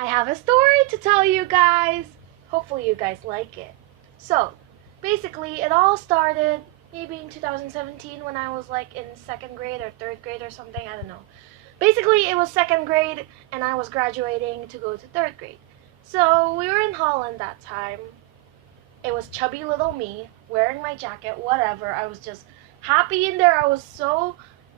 I have a story to tell you guys. Hopefully you guys like it. So, basically it all started maybe in 2017 when I was like in 2nd grade or 3rd grade or something, I don't know. Basically it was 2nd grade and I was graduating to go to 3rd grade. So, we were in Holland that time. It was chubby little me wearing my jacket, whatever. I was just happy in there. I was so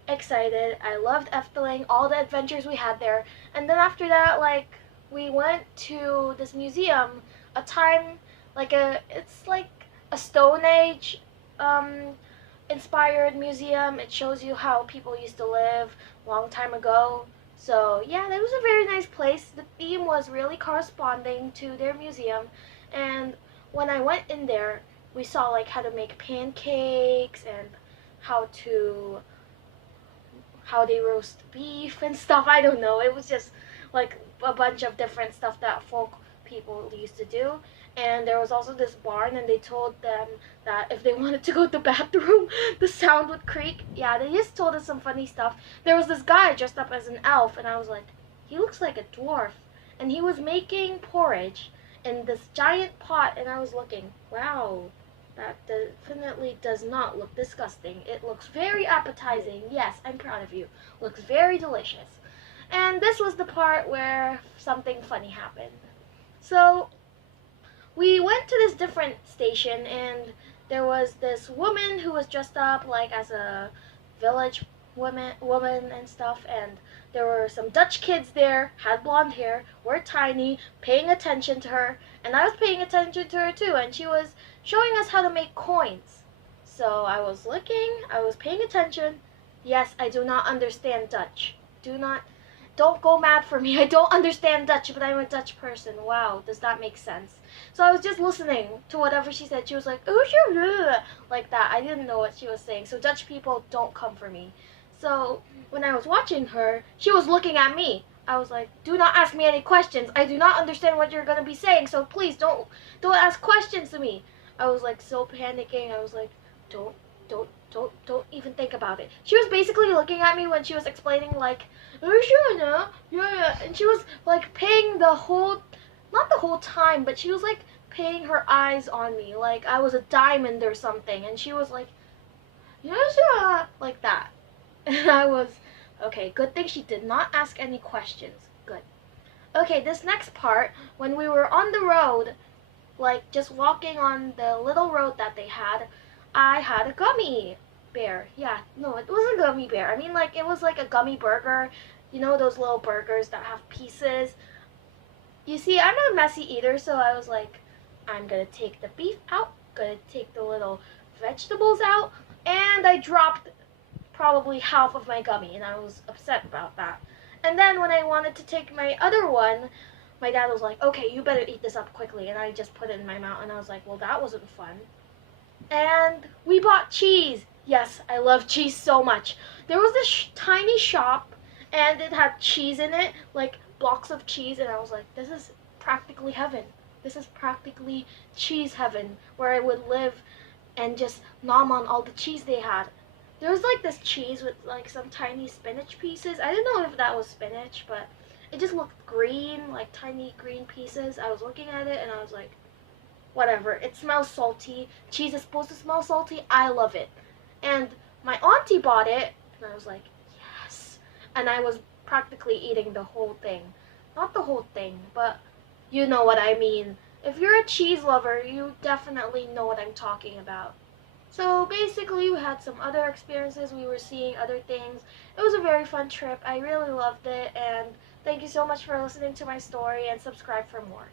excited. I loved Efteling, all the adventures we had there. And then after that, like, we went to this museum, a time, it's like a Stone Age um, inspired museum. It shows you how people used to live a long time ago. So yeah, that was a very nice place. The theme was really corresponding to their museum, and when I went in there, we saw like how to make pancakes and how to how they roast beef and stuff. I don't know. It was just like a bunch of different stuff that folk people used to do. And there was also this barn, and they told them that if they wanted to go to the bathroom, the sound would creak. Yeah, they just told us some funny stuff. There was this guy dressed up as an elf, and I was like, he looks like a dwarf. And he was making porridge in this giant pot, and I was looking, wow, that definitely does not look disgusting. It looks very appetizing. Yes, I'm proud of you. Looks very delicious. And this was the part where something funny happened. So, we went to this different station, and there was this woman who was dressed up like as a village woman and stuff, and there were some Dutch kids there, had blonde hair, were tiny, paying attention to her, and I was paying attention to her too, and she was showing us how to make coins. So I was looking, I was paying attention. Yes, I do not understand Dutch. Don't go mad for me. I don't understand Dutch, but I'm a Dutch person. Wow, does that make sense? So I was just listening to whatever she said. She was like, oh, like that. I didn't know what she was saying. So Dutch people don't come for me. So when I was watching her, she was looking at me. I was like, do not ask me any questions. I do not understand what you're gonna be saying. So please don't ask questions to me. I was like so panicking. I was like, don't even think about it. She was basically looking at me when she was explaining like, oh sure, no, yeah, and she was like paying not the whole time, but she was like paying her eyes on me like I was a diamond or something, and she was like, yeah, sure, like that. And I was, okay, good thing she did not ask any questions. Good. Okay, this next part, when we were on the road, like just walking on the little road that they had, I had a gummy bear. Yeah, no, it wasn't a gummy bear. I mean, like, it was like a gummy burger. You know those little burgers that have pieces? You see, I'm not a messy eater, so I was like, I'm gonna take the beef out, gonna take the little vegetables out, and I dropped probably half of my gummy, and I was upset about that. And then when I wanted to take my other one, my dad was like, okay, you better eat this up quickly, and I just put it in my mouth, and I was like, well, that wasn't fun. And we bought cheese. Yes, I love cheese so much. There was this tiny shop, and it had cheese in it, like blocks of cheese, and I was like, this is practically heaven. This is practically cheese heaven, where I would live and just nom on all the cheese they had. There was like this cheese with like some tiny spinach pieces. I didn't know if that was spinach, but it just looked green, like tiny green pieces. I was looking at it and I was like, whatever. It smells salty. Cheese is supposed to smell salty. I love it. And my auntie bought it, and I was like, yes. And I was practically eating the whole thing. Not the whole thing, but you know what I mean. If you're a cheese lover, you definitely know what I'm talking about. So basically, we had some other experiences. We were seeing other things. It was a very fun trip. I really loved it, and thank you so much for listening to my story, and subscribe for more.